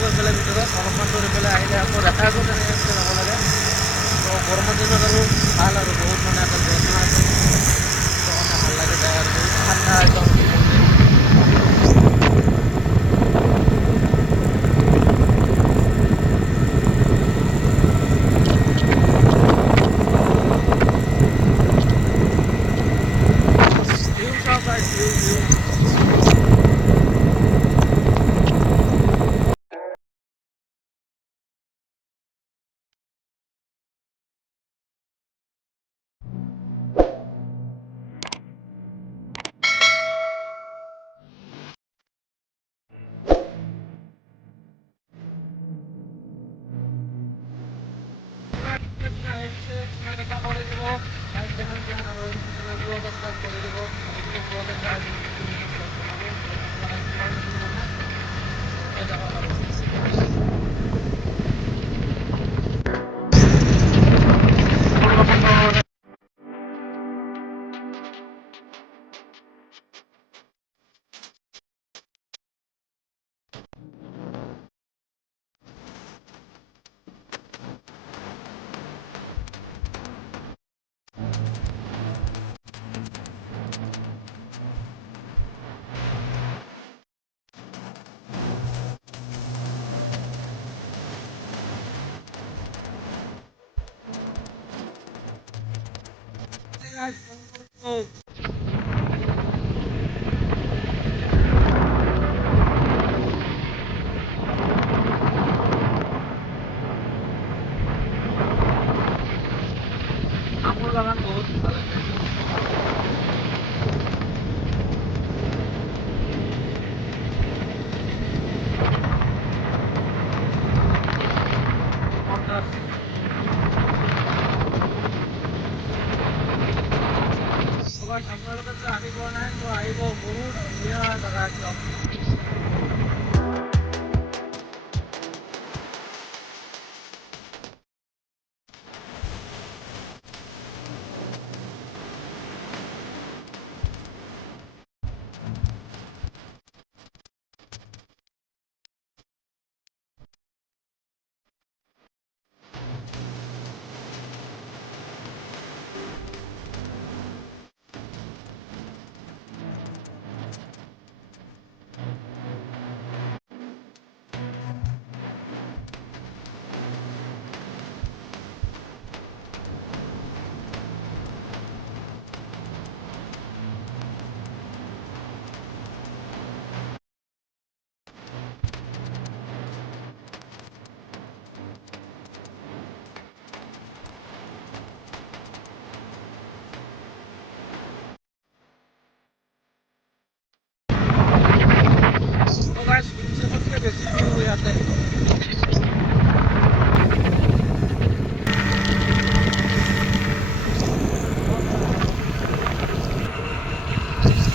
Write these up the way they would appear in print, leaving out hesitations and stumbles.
গৈ পেলাই ভিতৰত অলপমান দৌৰি পেলাই আহিলে আকৌ ৰেখাইকো তেনেকৈ যাব লাগে। তো গৰমৰ দিনত আৰু ভাল আৰু বহুত মানে এটা ঝৰ্ণা আছে, তো মানে ভাল লাগে যায় আৰু বহুত ঠাণ্ডা একদম মন্দিৰ। ভিউ চাওক গাইছ, ভিউ ভিউ। আঙুৰ বাগান বহুত ভাল আছে। আপোনালোকে যে আহি পোৱা নাই তো আহিব, বহুত ধুনীয়া জেগা একদম। তো গাইছ চবতকৈ বেছি ভিউ ইয়াতে।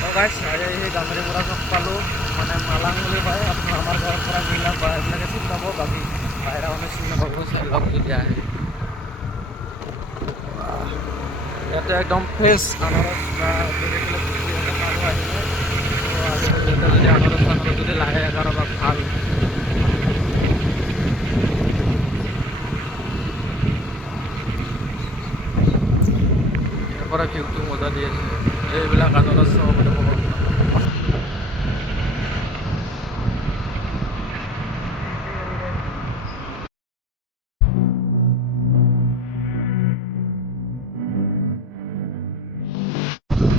তো গাইছ সেই গামৰি পৰা চব পালোঁ, মানে মালাং বুলি কয়। আপোনাৰ আমাৰ ঘৰৰ পৰা মিলাম বা এইবিলাকে চিনি পাব, বাকী বাহিৰা মানুহে চিনি নাপাব লগ যদি আহে। ইয়াতে একদম ফ্ৰেছ আনাৰস বা মানুহ আহিলে তো আজিকালি ইয়াতে যদি আনাৰস যদি লাহে কাৰোবাক ভাল ইয়াৰ পৰা ভিউটো মজা দি আছে। এইবিলাক আনাৰস চাব মানে বহুত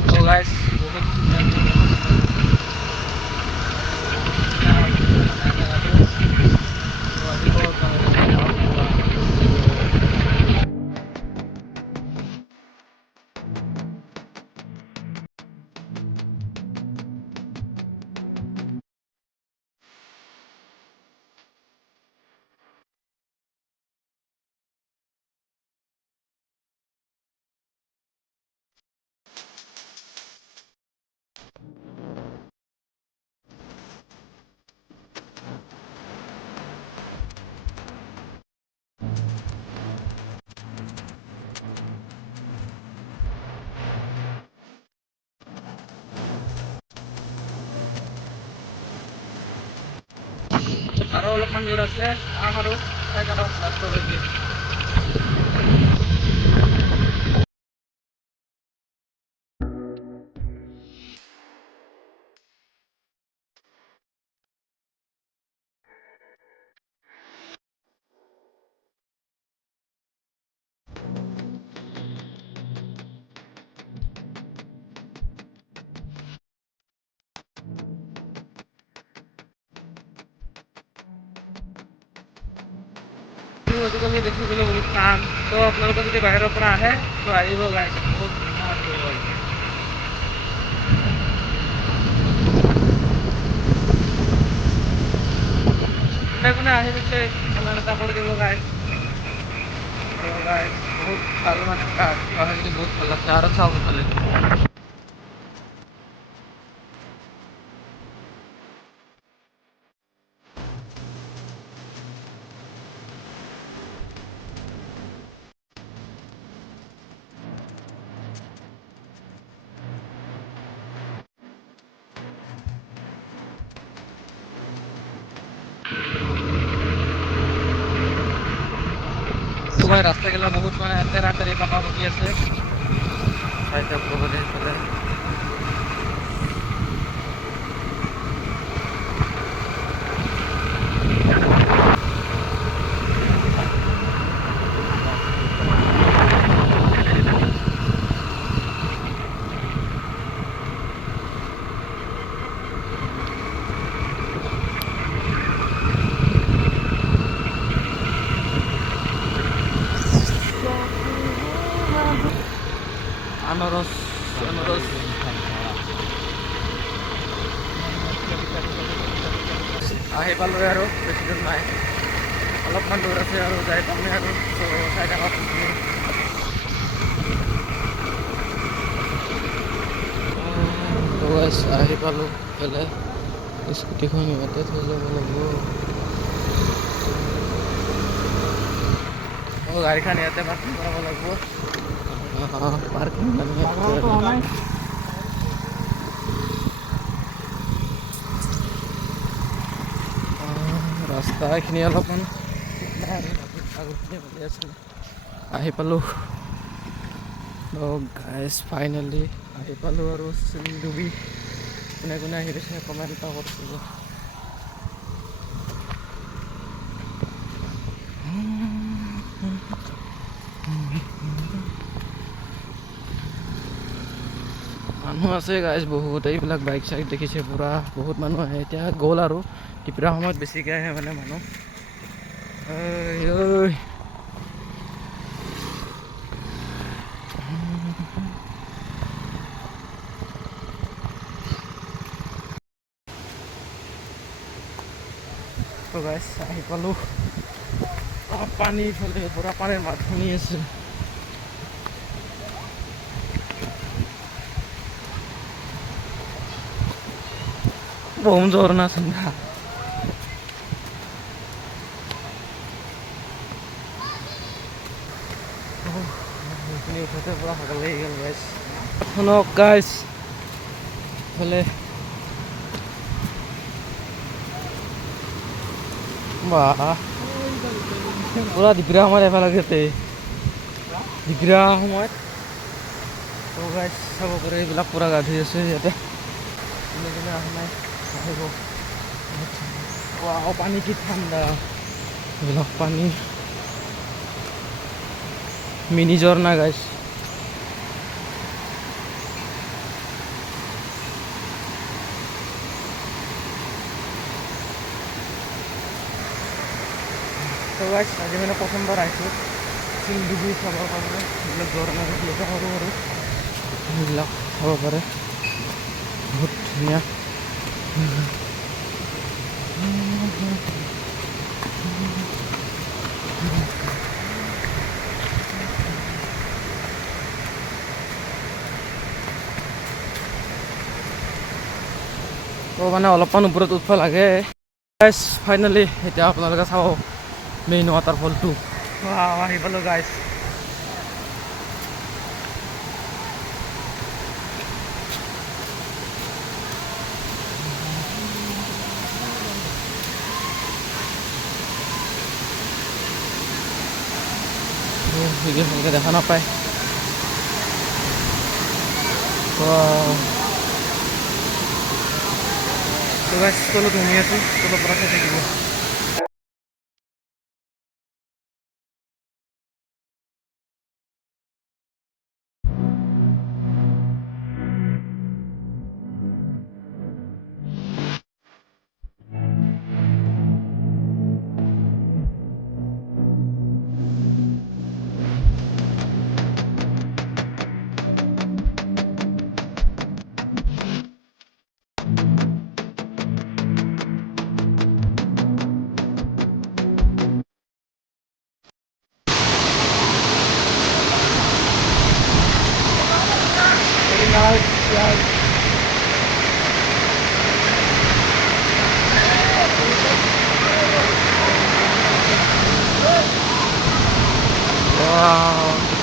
তো গাইছ বহুত ধুনীয়া ধুনীয়া আৰু অলপমান দূৰ আছে আৰু ৰাস্তালৈকে আজিকালি দেখিবলৈ বহুত টান তো আপোনালোকে যদি বাহিৰৰ পৰা আহে তো আহিব গাইছ বহুত ধুনীয়া হয় কোনে কোনে আহি পিছে কমেণ্ট এটা কৰি দিব গাইছ বহুত ভাল মানে বহুত ভাল লাগছে আৰু চাওক ইফালে ৰাস্তাগিলা বহুত মানে তেৰা তেৰি পাকা পকি আছে চাইডত লগতে এইফালে আনাৰস আহি পালোঁ আৰু বেছি দূৰ নাই অলপমান দূৰ আছে আৰু যাই পামে আৰু চাই থাকক আহি পালোঁ পেলে স্কুটিখন ইয়াতে থৈ যাব লাগিব গাড়ীখন ইয়াতে পাৰ্কিং কৰাব লাগিব পাৰ্কিং ৰাস্তা এইখিনি অলপমান আহি পালোঁ গাইজ ফাইনেলি আহি পালোঁ আৰু চিলিডুবি কোনে কোনে আহি পিছে কমেণ্ট এটা কৰিছিল মানুহ আছে গাইজ বহুত এইবিলাক বাইক চাইক দেখিছে পুৰা বহুত মানুহ আহে এতিয়া গ'ল আৰু টিপিৰা সময়ত বেছিকৈ আহে মানে মানুহ তো গাইজ আহি পালোঁ পানী ইফালে পুৰা পানীৰ মাত শুনি আছে বহুত ঝৰ্ণা ঠাণ্ডা এইখিনি উঠোতে পুৰা ভাগৰ লাগি গ'ল গাইজ শুনক গাইজ ইফালে বাহ পুৰা দীপিৰা সময়ত এফালে দীপিৰা সময়ত তো গাইজ চাব পাৰে এইবিলাক পুৰা গা ধুই আছে ইয়াতে কোনে কোনে অহা নাই আহিব পানী কি ঠাণ্ডা এইবিলাক পানী মিনি ঝৰ্ণা গাইজ তো গাইজ আজি মানে প্ৰথমবাৰ আহিছোঁ চিলিডুবি চাবৰ কাৰণে এইবিলাক ঝৰ্ণা দেখি আছে সৰু সৰু সেইবিলাক চাব পাৰে বহুত ধুনীয়া তো মানে অলপমান ওপৰত উঠিব লাগে গাইজ ফাইনেলি এতিয়া আপোনালোকে চাব মেইন ৱাটাৰফলটো আহি পালোঁ গাইজ ভিডিঅ' ভালকৈ দেখা নাপায়। তলত ঘুমি আছোঁ, তলৰ পৰা চাই থাকিব।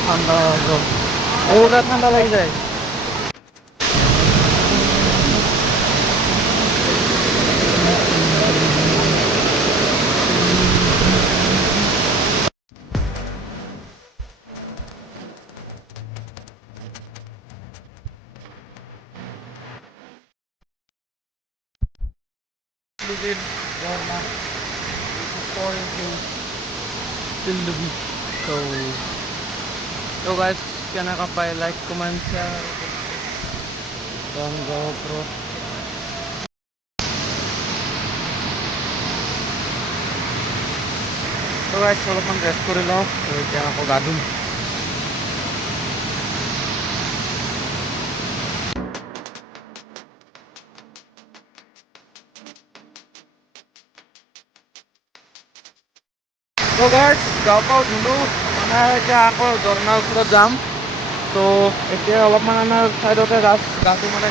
ঠান্ডা ওটা ঠান্ডা লেগে যায়। So guys, কেনেকুৱা পায় like comment share GoPro so guys অলপমান ৰেষ্ট কৰি লওঁ এতিয়া আকৌ গা ধুম। So guys, গা পাও ধুলোঁ মানে এতিয়া আকৌ ঝৰ্ণাৰ ওচৰত যাম। তো এতিয়া অলপমান আমাৰ ছাইডতে গাটো মানে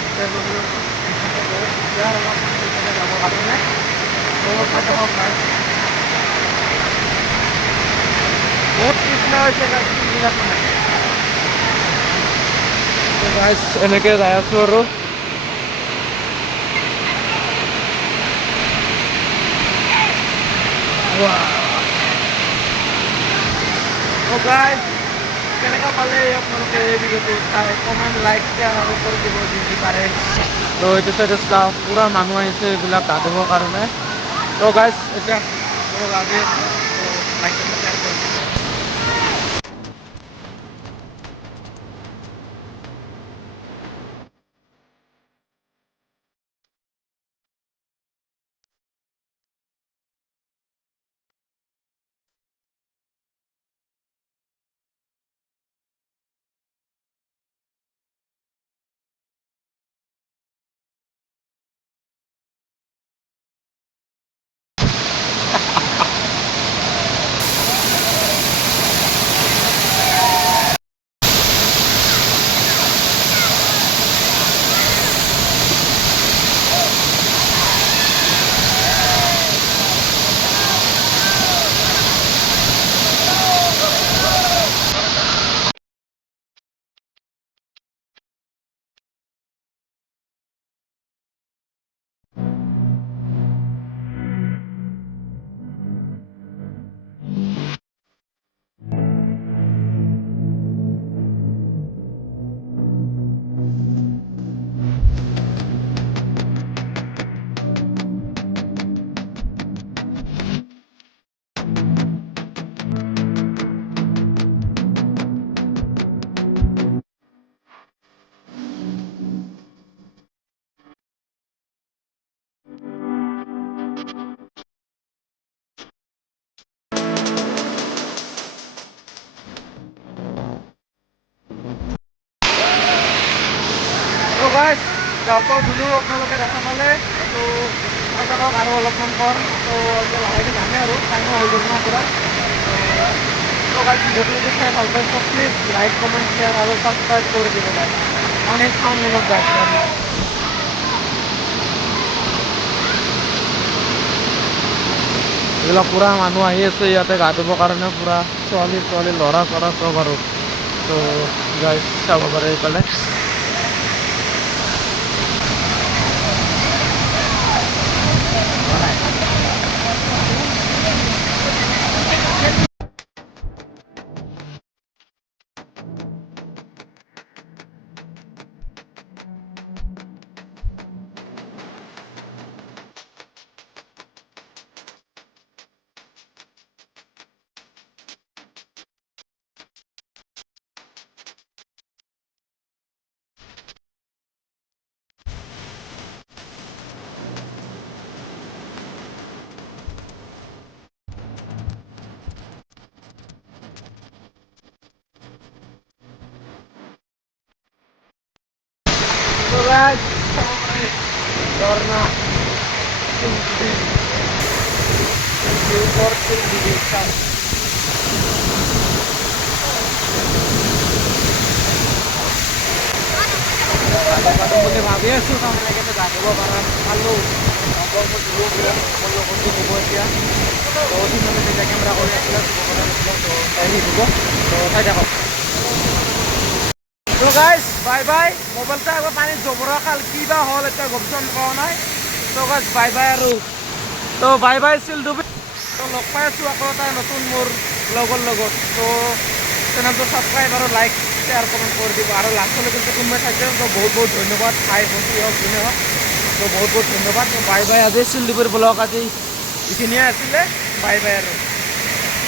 যাব কাৰণে বহুত কৃষ্ণ হৈছে গাইজ এনেকৈ যাই আছোঁ আৰু গাইজ কেনেকুৱা পালে আপোনালোকে এই ভিডিঅ'টো চাই কমেণ্ট লাইক শ্বেয়াৰ আৰু কৰি দিব যদি পাৰে। তো এইটো চাইডে চাওঁ পূৰা মানুহ আহিছে এইবিলাক গা ধুবৰ কাৰণে। তো গাইজ এতিয়া গা ধুই আছোঁ, লাইক শ্বেয়াৰ কৰি দিব। তো গাইজ গা পাও ধুলোঁ আপোনালোকে দেখা পালে। তো থাকক আৰু অলপমান কম। তো এতিয়া লাহেকৈ যামেই আৰু টাইমো হৈ গ'ল ন পূৰা। তো গাইজ ভিডিঅ'টো যদি চাই ভাল পাইছে প্লিজ লাইক কমেণ্ট শ্বেয়াৰ আৰু ছাবস্ক্ৰাইব কৰি দিব গাইজ। মানে চাউণ্ড মনত গাইজ এইবিলাক পূৰা মানুহ আহি আছে ইয়াতে গা ধুবৰ কাৰণে পূৰা ছোৱালী ল'ৰা চৰা চব আৰু। তো গাইজ চাব পাৰে এইফালে। Lorna Silver Division. Kadang-kadang boleh ভাবি আছো তাৰমানে কেনে জানিব পাৰা পালো নম্বৰবোৰ দিব বিৰাট সকলো লগত দিব এতিয়া তো সিমানে যেতিয়া কেমেৰা কৰি আছিলে দিব পৰা নাছিলো তো তাই দিব তো চাই থাকক তো গাইজ বাই বাই মোবাইলটা একবার পানীত জবৰা খাল কি বা হল এটা গপচন পোৱা নাই তো গাইজ বাই বাই আৰু তো বাই বাই চিলডুবি তো লগ পাই আছো আকৌ এটা নতুন মোৰ লগৰ লগত তো চেনেলটো ছাবস্ক্ৰাইব আৰু লাইক শ্বেয়াৰ কমেণ্ট কৰি দিব আৰু লাষ্টলৈকে কিন্তু কোনোবাই চাইছে তো বহুত বহুত ধন্যবাদ ভাই ভণ্টি হওক যোনে হওক তো বহুত বহুত ধন্যবাদ বাই বাই আজি চিলডুবিৰ ব্লগ আজি এইখিনিয়ে আছিলে বাই বাই আৰু